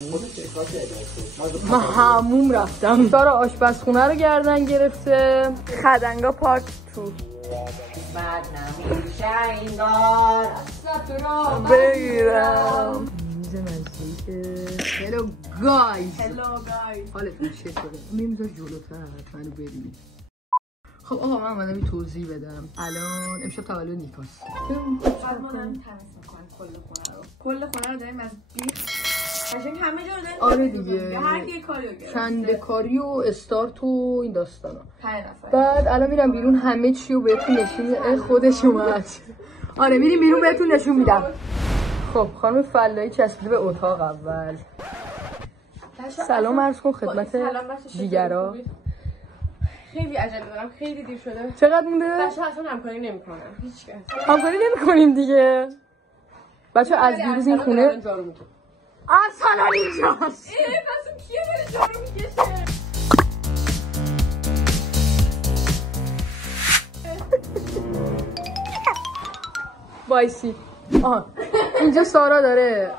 من هموم رفتم. سارا آشپزخونه رو گردن گرفته. خدنگا پارت 2 بعد نمیشه این دار بگیرم میز نزدیکه. هلو گایز حالتون چطوره؟ میمیزا جلوتر حتما بریم. خب آقا من اومدم توضیح بدم. الان امشب تولد نیکاست. ما داریم تمیز میکنیم کل خونه رو داریم از بیخ قشنگ همه جا رو داریم. آره دیگه هر کی کاریو گرفته. چند کاری و استارت و این داستانا. 5 نفر. بعد الان میرم بیرون همه چی رو بهتون نشون میدم. خودش اومد. آره میریم بیرون بهتون نشون میدم. خب خانم فلاحی چسبیده به اتاق اول. سلام عرض کن خدمت جیگرا. خیلی عجله دارم، خیلی دیر شده. چقدر مونده؟ بچه‌ها اصلا همکاری نمی‌کنن. هیچ همکاری نمی‌کنیم دیگه. بچه‌ها از دیروز این خونه ارسلان اینجاست. پس کیه داره جارو میکشه؟ وایسی. آها اینجا سارا داره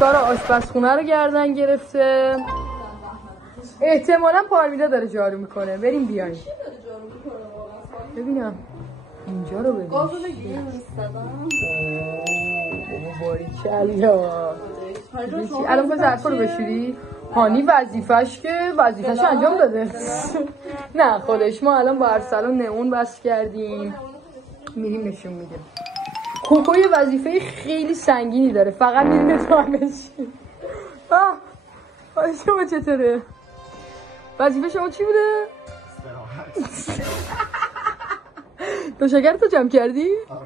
سارا آشپزخونه رو گردن گرفته. احتمالاً پارمیدا داره جارو میکنه. بریم بیایم ببینم اینجا رو ببین. گازو بگیریم نیستادم. باریکلا. الان باید ظرفا رو بشوری؟ هانی وظیفش انجام داده. نه خودش. ما الان با ارسلان نئون بس کردیم میریم نشون میدیم. کوکو یه وظیفه خیلی سنگینی داره. فقط میریم تو همشی. شما چطوره؟ وظیفه شما چی بوده؟ تو شکر تو جمع کردی؟ آره.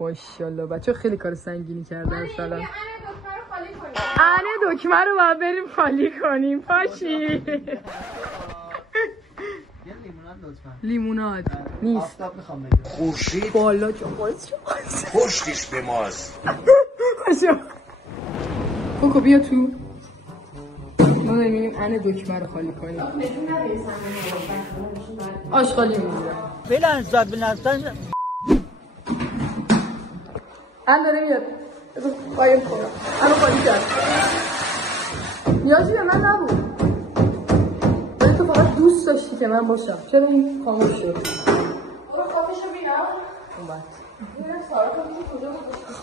ماشاءالله بچه خیلی کار سنگینی کرده ارسلان. انه دکمه رو باید بریم خالی کنیم. پاشی لیموناد نیست. خورشید بالا جواز پشتش به ماست. کوکو بیا تو. ما داریم انه دکمه رو خالی کنیم. آشغالی میگیرم بلنزد بلنزد ان داره میاد. باید خورم انو خالی کرد. نیازی به من نبود. ولی تو فقط دوست داشتی که من باشم. چرا این خاموش شد؟ برو کافشو بینم.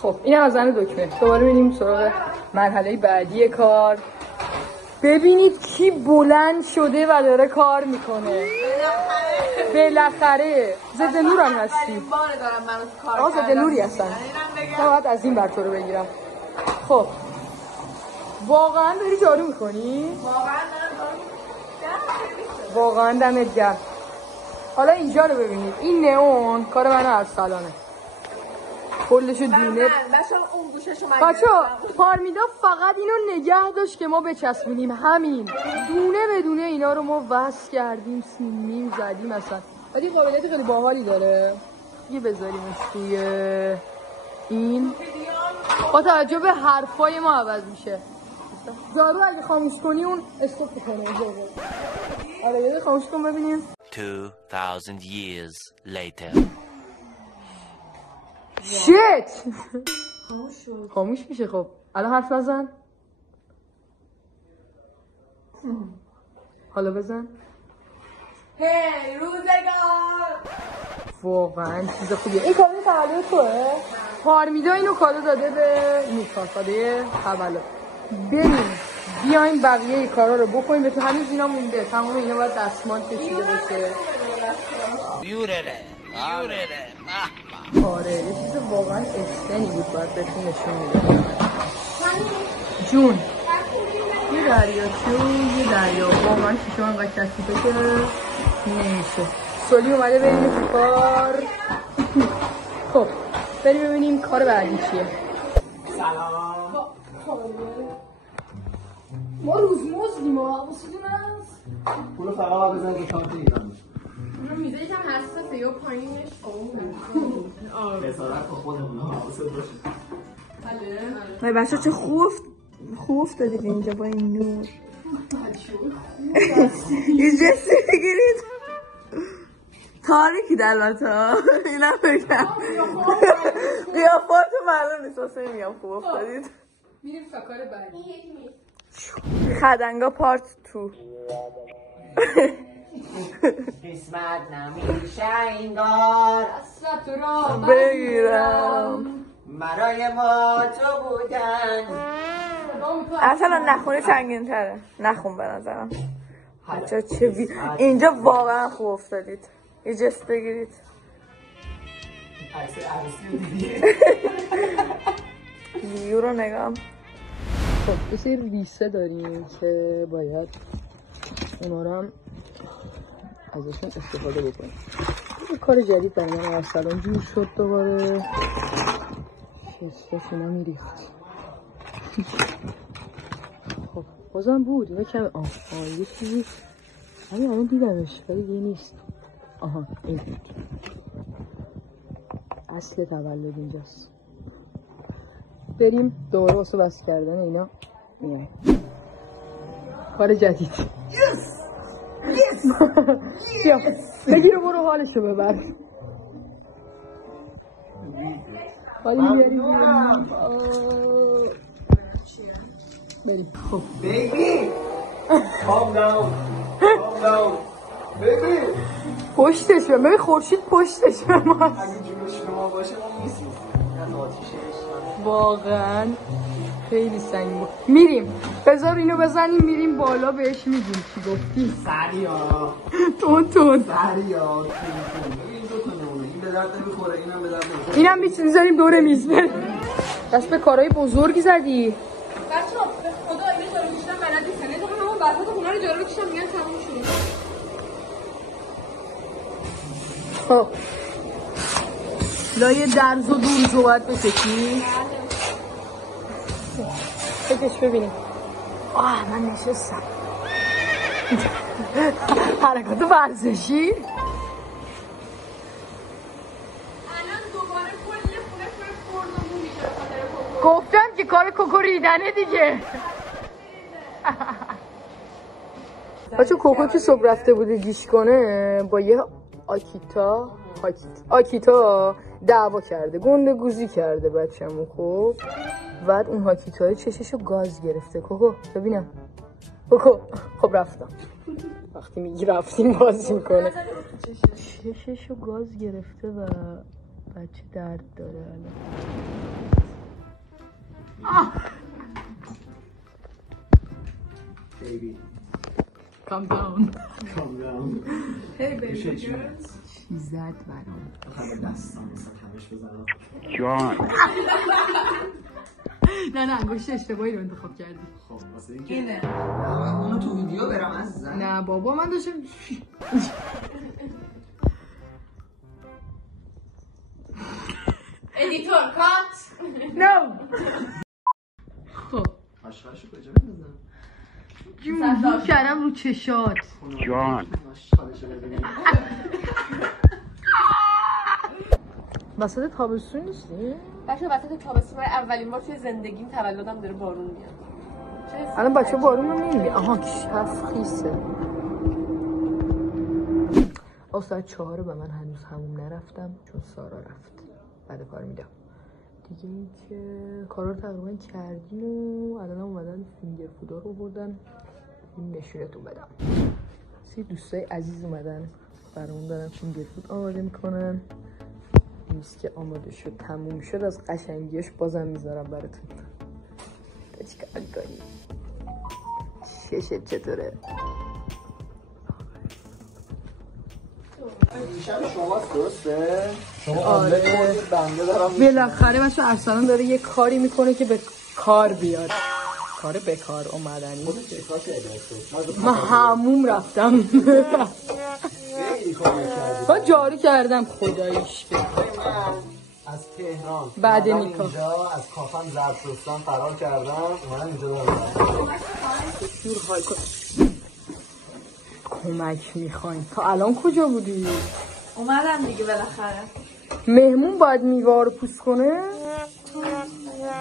خب اینم از انه دکمه. دوباره میریم سراغ مرحله بعدی کار. ببینید کی بلند شده و داره کار میکنه. بالاخره ضد نور هم هستی. باره دارم منو کار آقا ضد نوری هستن. من باید از این بر تو رو بگیرم. خب واقعا داری جارو میکنی؟ واقعا دمت گرم. حالا اینجا رو ببینید. این نئون کار من ارسلانه. کلشو دونه. بچه‌ها پارمیدا فقط اینو نگه داشت که ما بچسبونیم. همین دونه به دونه اینا رو ما وصل کردیم. سیمیم زدیم اصلا. ولی قابلیت خیلی باحالی داره. یه بذاریمش توی این. با توجه به حرفای ما عوض میشه. جارو اگه خاموش کنی اون استوب میکنه. آره یه خاموش کن ببینیم. 2000 years later. شیت خاموش میشه. خب الان حرف نزن. حالا بزن. هی روزگار. واقعا چیز خوبیه. این کارو تولد توه؟ پارمیدا اینو کادو داده به نیکا. کادوی تولد. بریم بیایم بقیه کارا رو بکنیم. بهتون هنوز اینا مونده. تمام اینا باید دستمال کشیده باشه. بیورره آره یه چیز واقعا استنی بود باید بهتون نشون میدم. جون یه دریا یه دریا واقعا شما انقدر کسیفه که نمیشه. سولی اومده بریم تو کار. خب بریم ببینیم کار بعدی چیه. سلام. ما روزمزدیم ها بسیدون هست. پولو فقط بزن که کانتی ایران میشه. اونو میزه یکم حساسه یا پایینش بسارت با خودمون حواست باشه. بله بچه چه خوب افتادید اینجا با این نور. یه جسته بگیرید. تاریکی در البته اینم بگم قیافاتو معلوم نیست واسه میگم خوب افتادید. میریم سکار بعدی. خدنگا پارت 2. قسمت نمیشه انگار دست را بگیرم برای ما تو بودن. اصلا نخونی سنگین تره. نخون به نظرم بچه چه اینجا واقعا خوب افتادید. یه جست بگیرید. ویو رو نگام. خب یه سری ریسه داریم که باید اونا رو هم ازشون استفاده بکنیم. یه کار جدید برای من ارسلان جور شد دوباره. شستاش اینا میریخت. خب بازم بود اینا کم یه چیزی همین الان دیدمش ولی دیگه نیست. آها این اصل تولد اینجاست. بریم دوباره واسه بس کردن اینا میایم. کار جدید. بیا بگیر برو حالشو ببر. حالی بریم بریم. خب بیبی calm down بیبی پشتش ببین خورشید پشتش به ما اگه جلوش به ما باشه ما نیستیم. از آتیشش واقعا خیلی سنگ بود. میریم بذار اینو بزنیم میریم بالا بهش میگیم چی گفتی. سریا تون سریا این دو تا نمونه این به درد نمیخوره اینم به درد نمیخوره. اینم میذاریم دور میز بریم. دست به کارهای بزرگی زدی. بچه‌ها به خدا اینو دارم میشنم بلد نیستن. یه دفعه همون بساط خونه رو جارو بکشم میگن تموم شد. خب لایه درز و دورجو باید بکشی. بکش ببینیم. من نشستم. حرکات ورزشی. الان دوباره کل خونه خوردمون میشه خاطر کوکو. گفتم که کار کوکو ریدنه دیگه. بچه کوکو که صبح رفته بوده جیش کنه با یه آکیتا دعوا کرده، گنده گوزی کرده بچه‌مون. خب بعد اون آکیتای چششو گاز گرفته. کوکو ببینم کوکو. خب رفتم وقتی میگی رفتیم بازی میکنه. چششو گاز گرفته و بچه درد داره الان. بیبی Calm down. هی بیبی چی زد برام. همه دستان مثلا همش بزنم نه انگشت اشتباهی رو انتخاب کردی. خب واسه اینکه اونو تو ویدیو برم عزیزم. نه بابا من داشتم ادیتور کات. نو. خب هاشو کجا بزنم جون کردم رو چشات. جان خالشو ببینیم. وسط تابستون نیستی؟ بچه وسط تابستون اولین بار توی زندگیم تولدم داره بارون میاد. الان بچه بارون رو میبینی. آها کف خیسه. ساعت 4 به من هنوز همون نرفتم چون سارا رفت بعد کار میدم دیگه. این که کارا رو تقریبا کردیم و الان اومدن فینگر فودا رو بردن نشونتون بدم. سی دوستای عزیز اومدن برامون دارن فینگر فود آماده میکنن. نیست که آماده شد تموم شد از قشنگیش بازم میذارم براتون. چیکار کنی؟ ششت چطوره؟ شب شماست درسته؟ شما آملت خوردید بنده دارم بالاخره بچه ارسلان داره یه کاری میکنه که به کار بیاد. کار به کار اومدنی. من حموم رفتم. خیلی کار کردید. من جاری کردم خداییش که از تهران بعد من نیکا اینجا از کافم زرتشتان فرار کردم اومدم اینجا دارم کمک میخواین. تا الان کجا بودی؟ اومدم دیگه بالاخره. مهمون باید میوه رو پوست کنه؟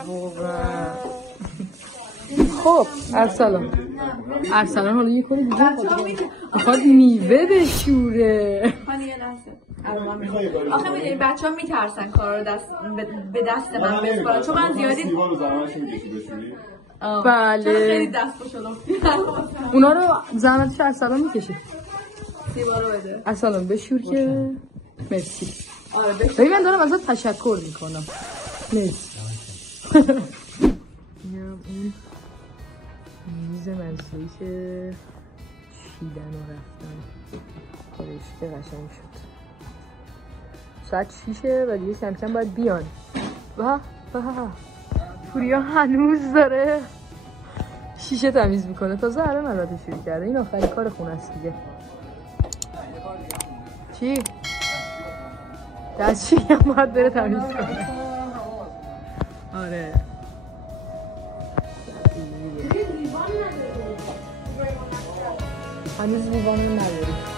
واقعا. خب ارسلان حالا یه کاری دیگه میخواد میوه بشوره. یه لحظه آخه میدونی بچه ها میترسن کار رو به دست من بسپارن چون من زیادی سیوا رو زحمتش میکشی بشوری. بله چون خیلی دست بشلم اونا رو زحمتش ارسلان میکشه. سیوا رو بده ارسلان بشور که مرسی. آره بشور. ببین من دارم ازت تشکر میکنم. مرسی. اینم اون میز منزلی که چیدن و رفتن خودش که قشنگ شد. ساعت 6 و دیگه کم کم باید بیان. و پوریا هنوز داره شیشه تمیز میکنه. تازه الان البته شروع کرده. این آخرین کار خونه است دیگه. چی؟ دستشویی هم باید بره تمیز کنه. آره هنوز لیوان نداریم.